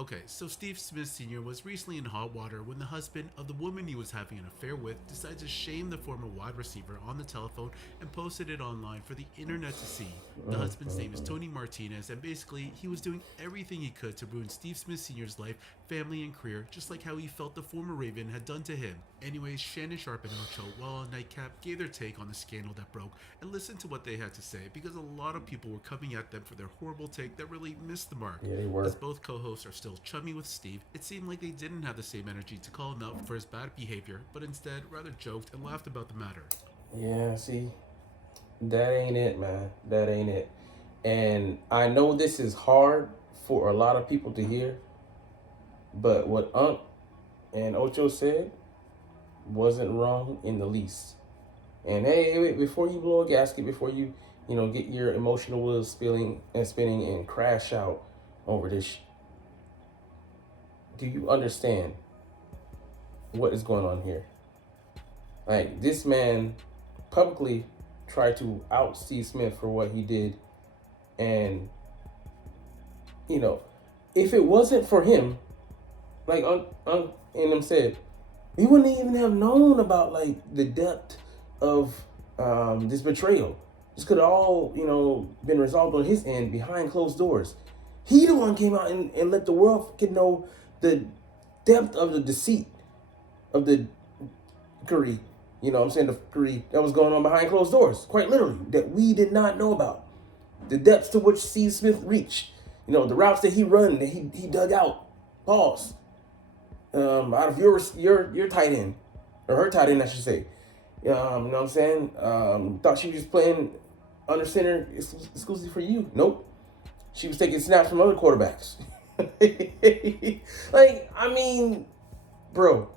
Okay, so Steve Smith Sr. was recently in hot water when the husband of the woman he was having an affair with decided to shame the former wide receiver on the telephone and posted it online for the internet to see. The husband's name is Tony Martinez, and basically, he was doing everything he could to ruin Steve Smith Sr.'s life, family, and career, just like how he felt the former Raven had done to him. Anyways, Shannon Sharp and Ocho, while on Nightcap, gave their take on the scandal that broke and listened to what they had to say because a lot of people were coming at them for their horrible take that really missed the mark. Yeah, they As were. both co hosts are still chummy with Steve, it seemed like they didn't have the same energy to call him out for his bad behavior, but instead rather joked and laughed about the matter. Yeah, see, that ain't it, man. That ain't it. And I know this is hard for a lot of people to hear, but what Unc and Ocho said wasn't wrong in the least. And hey, wait, before you blow a gasket, before you get your emotional wheels spinning and crash out over this, do you understand what is going on here? Like, this man publicly tried to out Steve Smith for what he did. And, you know, if it wasn't for him, like and them said, we wouldn't even have known about, like, the depth of this betrayal. This could have all, been resolved on his end behind closed doors. He the one came out and let the world get know the depth of the deceit of the curry. You know what I'm saying? The curry that was going on behind closed doors, quite literally, that we did not know about. The depths to which Steve Smith reached. The routes that he run, that he dug out. Pause. Out of your tight end, or her tight end, I should say. You know what I'm saying? Thought she was playing under center exclusively for you. Nope. She was taking snaps from other quarterbacks. Like, I mean, bro,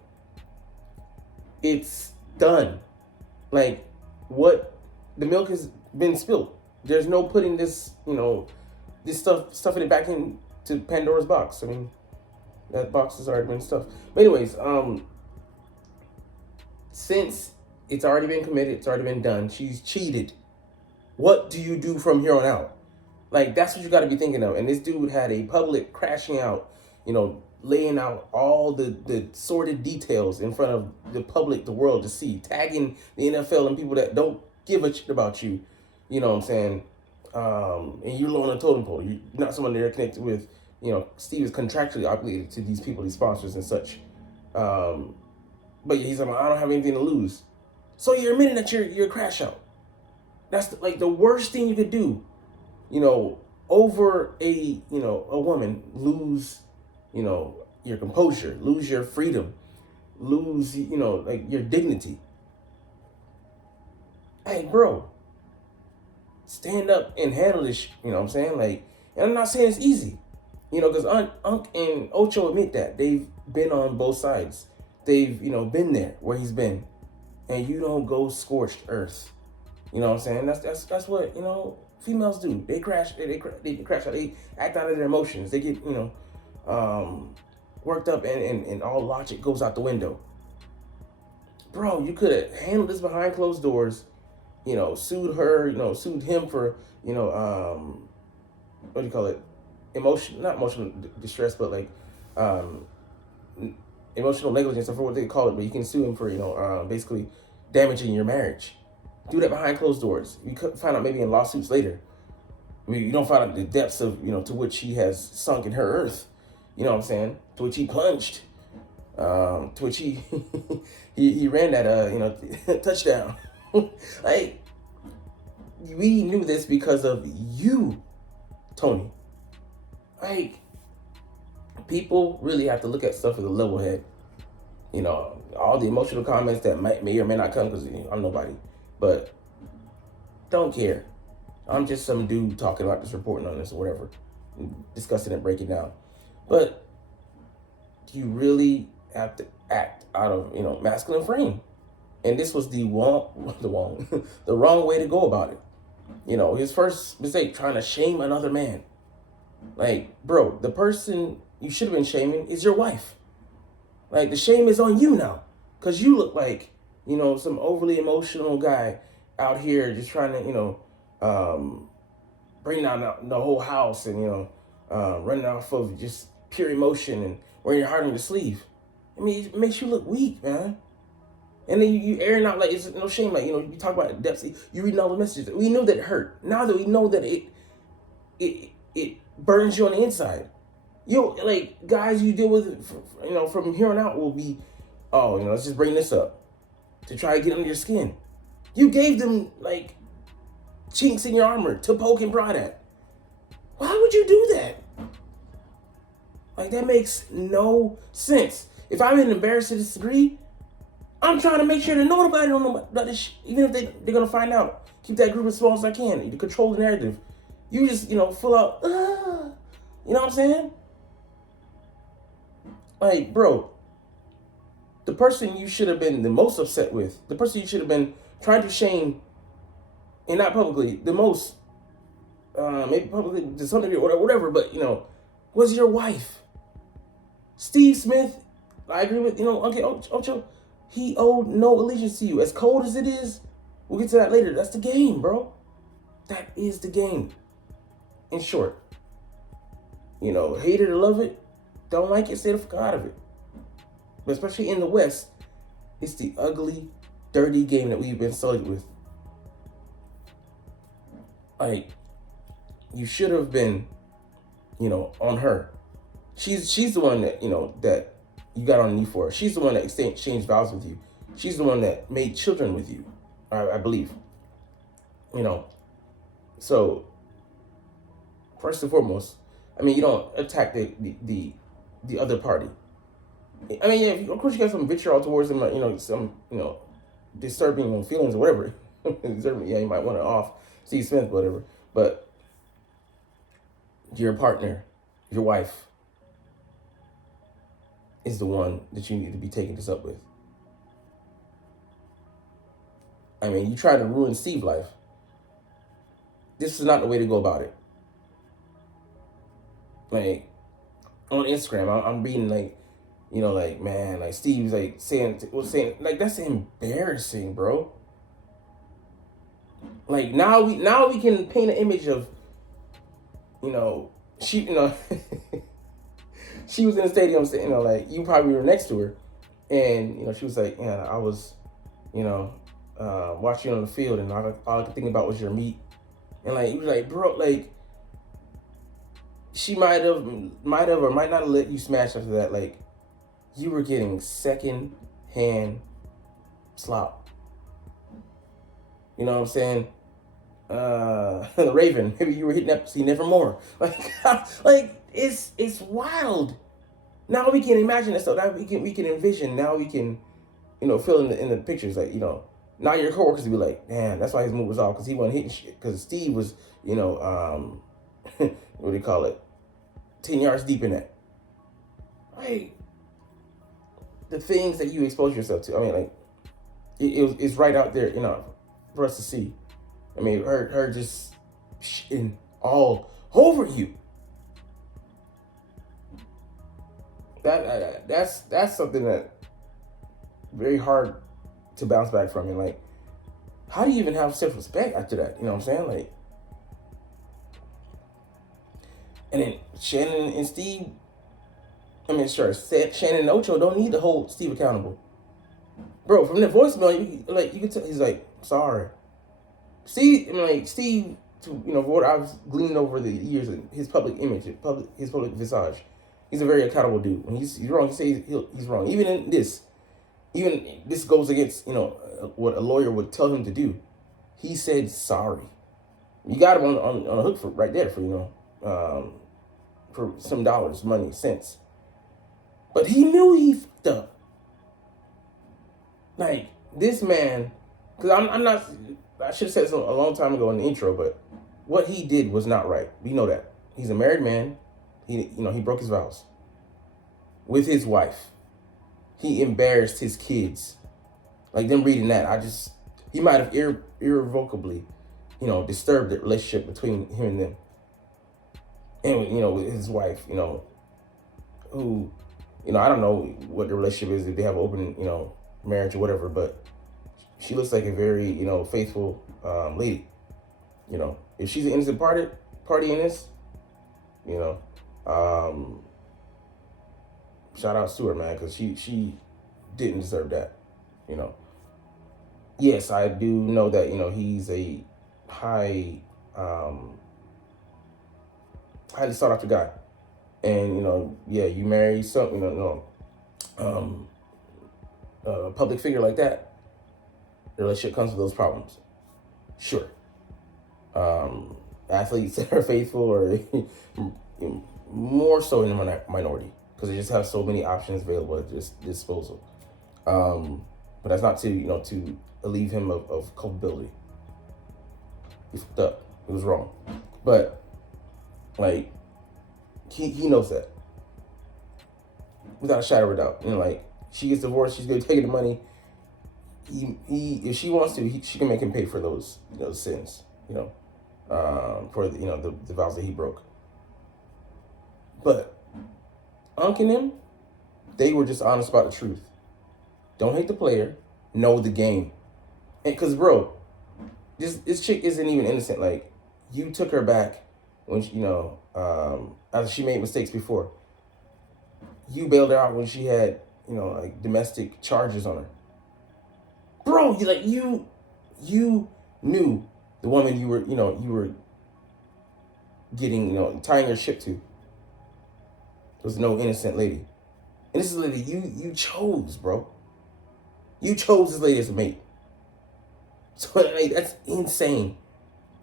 it's done. Like, what, the milk has been spilled. There's no putting this, this stuffing it back into Pandora's box. I mean, that box has already been stuffed. But anyways, since it's already been committed, it's already been done. She's cheated. What do you do from here on out? Like, that's what you got to be thinking of. And this dude had a public crashing out, laying out all the sordid details in front of the public, the world to see, tagging the NFL and people that don't give a shit about you. You know what I'm saying? And you're low on the totem pole. You're not someone they're connected with. Steve is contractually obligated to these people, these sponsors and such. But yeah, he's like, I don't have anything to lose. So you're admitting that you're a crash out. That's like the worst thing you could do. Over a woman, lose, your composure, lose your freedom, lose, like your dignity. Hey, bro, stand up and handle this. You know what I'm saying? Like, and I'm not saying it's easy. Because Unc and Ocho admit that they've been on both sides. They've, been there where he's been, and you don't go scorched earth. You know what I'm saying? That's what females do. They crash. They crash out. They act out of their emotions. They get worked up, and all logic goes out the window. Bro, you could have handled this behind closed doors. Sued her. Sued him for what do you call it? Not emotional distress, but like emotional negligence. I forget what they call it, but you can sue him for basically damaging your marriage. Do that behind closed doors. You could find out maybe in lawsuits later. I mean, you don't find out the depths of to which he has sunk in her earth. You know what I'm saying? To which he plunged. To which he he ran that touchdown. Like, we knew this because of you, Tony. Like, people really have to look at stuff with a level head. All the emotional comments that may or may not come, because I'm nobody, but don't care. I'm just some dude talking about this, reporting on this or whatever, discussing it, breaking down. But you really have to act out of masculine frame, and this was the wrong way to go about it. His first mistake, trying to shame another man. Like, bro, the person you should have been shaming is your wife. Like, the shame is on you now, because you look like some overly emotional guy out here just trying to bring down the whole house and running off of just pure emotion and wearing your heart on your sleeve. I mean, it makes you look weak, man. And then you airing out like it's no shame. Like, you talk about depths. You reading all the messages. We know that it hurt. Now that we know that it burns you on the inside. Like guys you deal with, from here on out will be, oh, let's just bring this up to try to get under your skin. You gave them like chinks in your armor to poke and prod at. Why would you do that? Like, that makes no sense. If I'm embarrassed to this degree, I'm trying to make sure that nobody don't know about this shit. Even if they're going to find out. Keep that group as small as I can. To control the narrative. You just, full out, you know what I'm saying? Like, bro, the person you should have been the most upset with, the person you should have been trying to shame, and not publicly, the most, maybe publicly to some degree, or whatever, but, was your wife. Steve Smith, I agree with, Uncle Ocho, he owed no allegiance to you. As cold as it is, we'll get to that later. That's the game, bro. That is the game. In short, hate it or love it, don't like it, stay the fuck out of it. But especially in the West, it's the ugly, dirty game that we've been sullied with. Like, you should have been, on her. She's the one that, that you got on a knee for. She's the one that exchanged vows with you. She's the one that made children with you, I believe. So, first and foremost, you don't attack the other party. I mean, yeah, of course you got some vitriol towards them, some, disturbing feelings or whatever. Yeah, you might want to off Steve Smith, whatever. But your partner, your wife, is the one that you need to be taking this up with. I mean, you try to ruin Steve's life. This is not the way to go about it. Like, on Instagram, I'm reading, man, like Steve's like saying, like, that's embarrassing, bro. Like, now we can paint an image of, she, she was in the stadium, like, you probably were next to her, and, she was like, yeah, I was, watching you on the field, and all I could think about was your meat. And, like, you was like, bro, like, she might have or might not have let you smash after that. Like, you were getting second-hand slop. You know what I'm saying? The Raven, maybe you were hitting that scene nevermore. Like, it's wild. Now we can imagine that stuff. Now we can envision. Now we can, fill in the pictures. Like, now your coworkers will be like, man, that's why his move was off, because he wasn't hitting shit. Because Steve was, what do you call it? 10 yards deep in that. Like, the things that you expose yourself to. I mean, like, it's right out there, for us to see. I mean, her just shitting all over you. That's something that very hard to bounce back from. And, like, how do you even have self-respect after that? You know what I'm saying? Like, and then Shannon and Steve, Shannon and Ocho don't need to hold Steve accountable. Bro, from the voicemail, you can tell he's like, sorry. Steve, to, what I've gleaned over the years in his public image, his public visage, he's a very accountable dude. When he's wrong, he says he's wrong. Even this goes against, what a lawyer would tell him to do. He said sorry. You got him on a hook for right there for some dollars, money, cents. But he knew he fucked up. Like, this man, because I'm not, I should have said this a long time ago in the intro, but what he did was not right. We know that. He's a married man. He broke his vows with his wife. He embarrassed his kids. Like, them reading that, he might have irrevocably, disturbed the relationship between him and them. And, with his wife, who, I don't know what the relationship is, if they have open, marriage or whatever, but she looks like a very, faithful lady. If she's an innocent party in this, shout out to her, man, because she didn't deserve that. You know. Yes, I do know that he's a high, highly sought after guy, and yeah, you marry some, um, a public figure like that, the relationship comes with those problems. Sure. Athletes that are faithful or more so in the minority because they just have so many options available at this disposal. But that's not to alleviate him of culpability. He fucked up. It was wrong. But like he knows that without a shadow of a doubt. Like she gets divorced, she's gonna take the money. He if she wants to, she can make him pay for those sins. For the vows that he broke. But Unc and him, they were just honest about the truth. Don't hate the player, know the game. And because bro, this chick isn't even innocent. Like you took her back when after she made mistakes before. You bailed her out when she had like domestic charges on her. Bro, you knew the woman you were getting tying your ship to was no innocent lady. And this is a lady you chose, bro. You chose this lady as a mate. So like, that's insane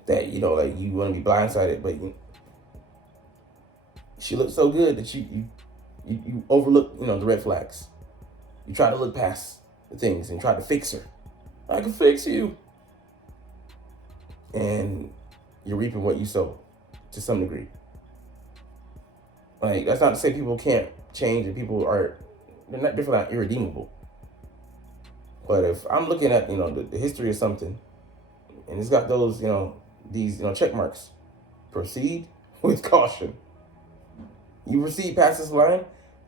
that like you want to be blindsided, but she looked so good that you overlook the red flags. You try to look past the things and try to fix her. I can fix you. And you're reaping what you sow to some degree. Like, that's not to say people can't change and they're not different, not irredeemable. But if I'm looking at, the history of something and it's got those, these, check marks, proceed with caution. You proceed past this line,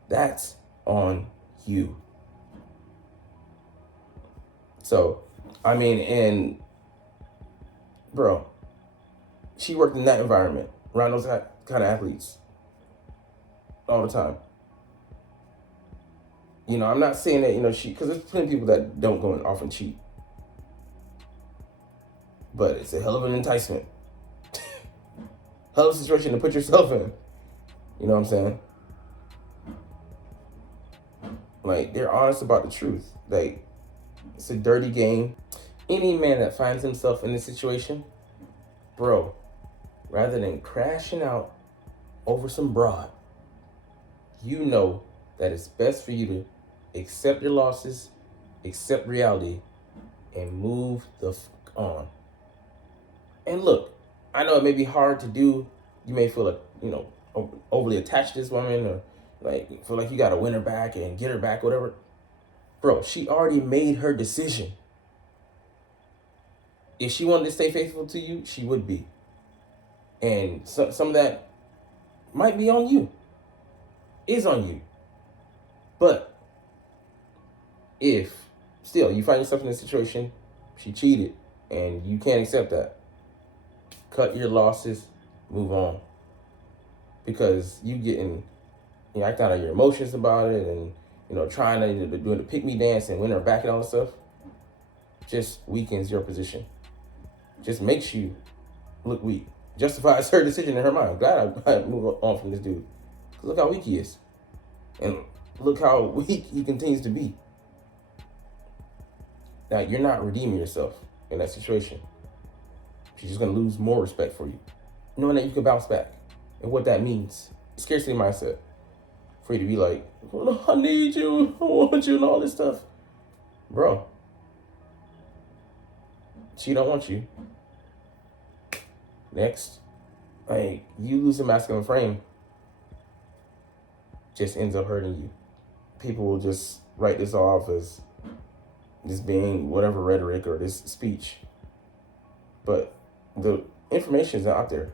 that's on you. So, I mean, and bro, she worked in that environment around those kind of athletes all the time. I'm not saying that, because there's plenty of people that don't go and off and cheat. But it's a hell of an enticement. Hell of a situation to put yourself in. You know what I'm saying? Like, they're honest about the truth. Like, it's a dirty game. Any man that finds himself in this situation, bro, rather than crashing out over some broad, you know that it's best for you to accept your losses, accept reality, and move the fuck on. And look, I know it may be hard to do. You may feel like, overly attached to this woman, or like feel like you gotta win her back and get her back, whatever. Bro, she already made her decision. If she wanted to stay faithful to you, she would be. And some of that might be on you. Is on you. But if still you find yourself in a situation, she cheated, and you can't accept that, cut your losses, move on. Because you getting, act out of your emotions about it, and trying to do the pick me dance and win her back and all that stuff, just weakens your position. Just makes you look weak. Justifies her decision in her mind. I'm glad I move on from this dude. Look how weak he is. And look how weak he continues to be. Now, you're not redeeming yourself in that situation. She's just going to lose more respect for you. Knowing that you can bounce back. And what that means. Scarcity mindset. For you to be like, oh, I need you, I want you, and all this stuff. Bro. She don't want you. Next. Like, you lose a masculine frame. Just ends up hurting you. People will just write this off as this being whatever rhetoric or this speech. But the information is out there.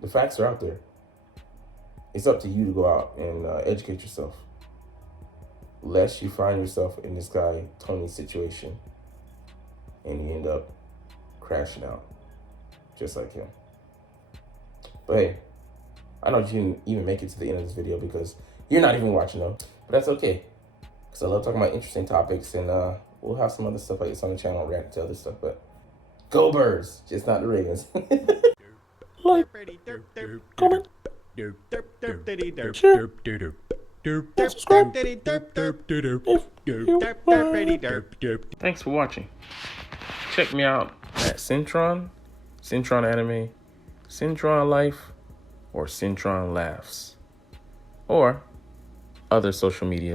The facts are out there. It's up to you to go out and educate yourself. Lest you find yourself in this guy Tony's situation and you end up crashing out just like him. But hey, I know you didn't even make it to the end of this video because You're not even watching though, but that's okay. Because I love talking about interesting topics, and we'll have some other stuff like this on the channel, react to other stuff, but go Birds, just not the Ravens. Like, comment, share, and subscribe if you like. Thanks for watching. Check me out at Cintron, Cintron Anime, Cintron Life, or Cintron Laughs, or other social media.